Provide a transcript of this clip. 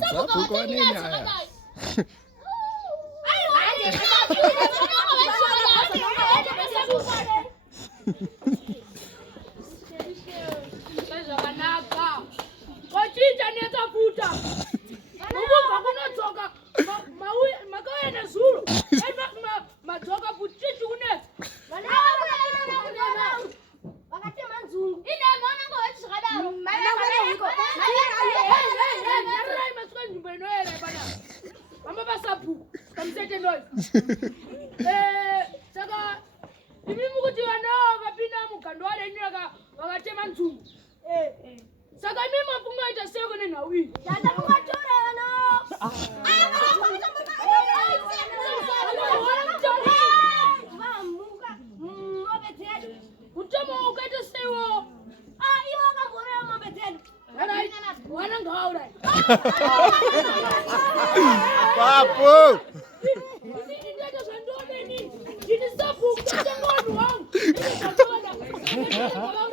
Sapu kwa nini haya? Saka imimu kuti vana vapinda mugandwara inyaka vakatema nzungu. Saka imimu mafunga ita seko nenhawi. Kutema ukaita sewo. Wana ngaura. Papo. Ini sapu kutengo wangu. Ini sapu